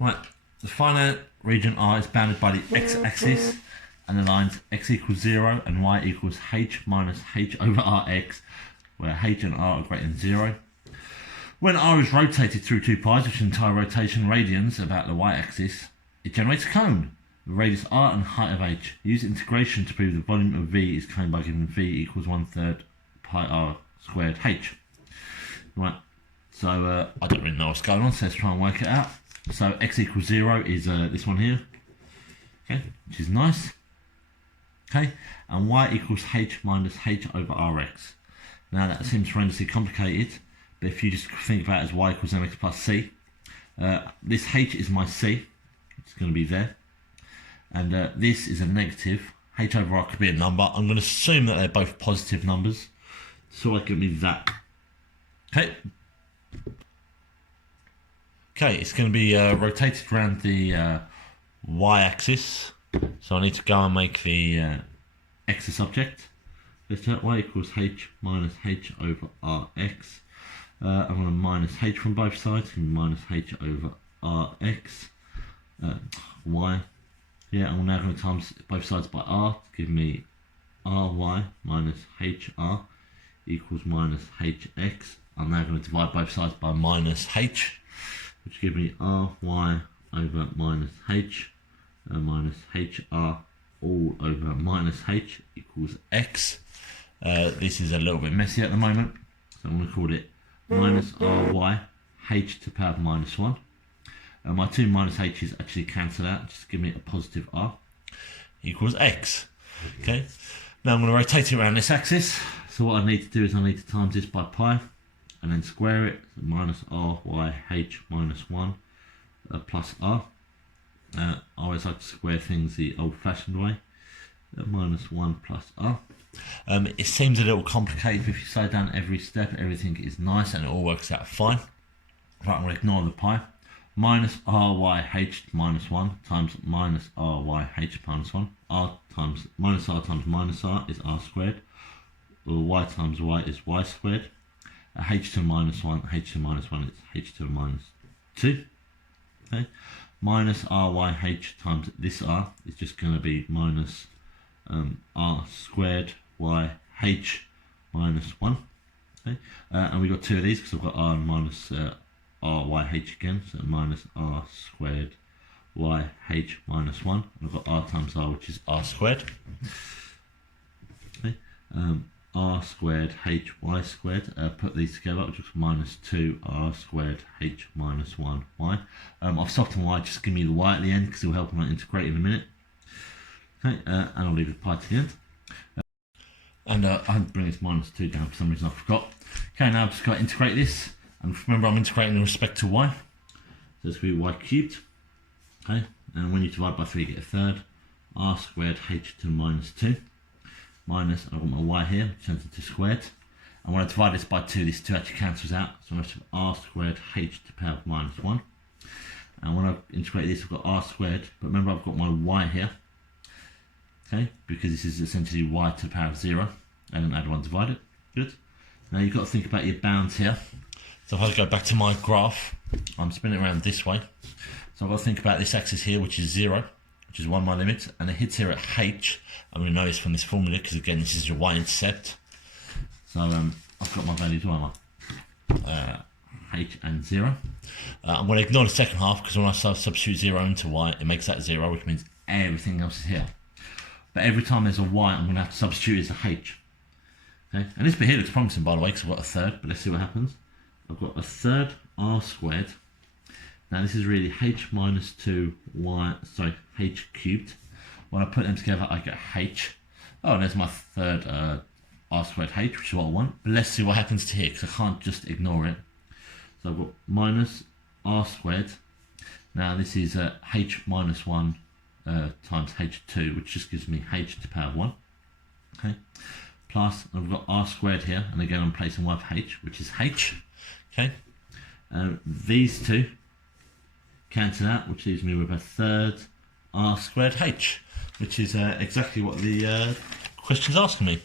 Right, the finite region R is bounded by the x-axis and the lines x equals 0 and y equals h minus h over rx, where h and r are greater than 0. When r is rotated through 2 pi's, which is entire rotation radians about the y-axis, it generates a cone. The radius r and height of h. Use integration to prove the volume of v is cone by giving v equals 1/3 pi r squared h. Right, so I don't really know what's going on, so let's try and work it out. So x equals 0 is this one here, okay, which is nice. Okay, and y equals h minus h over rx. Now that seems horrendously complicated, but if you just think about it as y equals mx plus c, this h is my c, it's going to be there, and this is a negative. H over r could be a number. I'm going to assume that they're both positive numbers, so I give me that. Okay. Okay, it's going to be rotated around the y-axis, so I need to go and make the x a subject. Let's take y equals h minus h over rx. I'm going to minus h from both sides, and minus h over rx. Y. Yeah, I'm now going to times both sides by r to give me ry minus hr equals minus hx. I'm now going to divide both sides by minus h, which gives me ry over minus h minus hr all over minus h equals x. This is a little bit messy at the moment, so I'm going to call it minus ry h to the power of minus 1. My two minus h's actually cancel out, just give me a positive r equals x. Okay, now I'm going to rotate it around this axis, so what I need to do is I need to times this by pi and then square it, so minus ry h minus 1 plus r. I always like to square things the old-fashioned way, minus 1 plus r. It seems a little complicated, but if you slow down every step, everything is nice and it all works out fine. Right, I'm going to ignore the pi. Minus ry h minus 1 times minus ry h minus 1. R times minus r is r squared. Or y times y is y squared. H to minus 1, h to minus 1 is h to the minus 2. Okay. Minus ry h times this r is just going to be minus r squared y h minus 1. Okay. And we got two of these because I've got r and minus ry h again, so minus r squared y h minus 1. I've got r times r, which is r squared. Okay. R squared h y squared, put these together, which is minus 2 r squared h minus 1 y. I've softened y, just give me the y at the end because it will help when I integrate in a minute. Okay, and I'll leave the pi to the end. And I had to bring this minus 2 down for some reason, I forgot. Okay, now I've just got to integrate this. And remember, I'm integrating in respect to y. So it's going to be y cubed. Okay, and when you divide by 3, you get a third. R squared h to the minus 2. Minus, I've got my y here, which turns into squared. And when I divide this by 2, this 2 actually cancels out. So I'm going to have r squared h to the power of minus 1. And when I integrate this, I've got r squared. But remember, I've got my y here. Okay, because this is essentially y to the power of 0. And then add 1 divided. Good. Now you've got to think about your bounds here. So if I go back to my graph, I'm spinning it around this way. So I've got to think about this axis here, which is 0, which is 1 my limit, and it hits here at h. I'm going to know this from this formula because again this is your y-intercept. So I've got my values where h and 0. I'm going to ignore the second half because when I substitute 0 into y, it makes that 0, which means everything else is here. But every time there's a y, I'm going to have to substitute as a h. Okay, and this bit here looks promising, by the way, because I've got a third. But let's see what happens. I've got a third r squared. Now this is really h minus 2 y, sorry, h cubed. When I put them together, I get h. Oh, and there's my third r squared h, which is what I want. But let's see what happens to here, because I can't just ignore it. So I've got minus r squared. Now this is h minus 1 times h2, which just gives me h to the power of 1. Okay. Plus, I've got r squared here, and again I'm placing y for h, which is h. Okay. These two cancel out, which leaves me with a third r squared h, which is exactly what the question's asking me.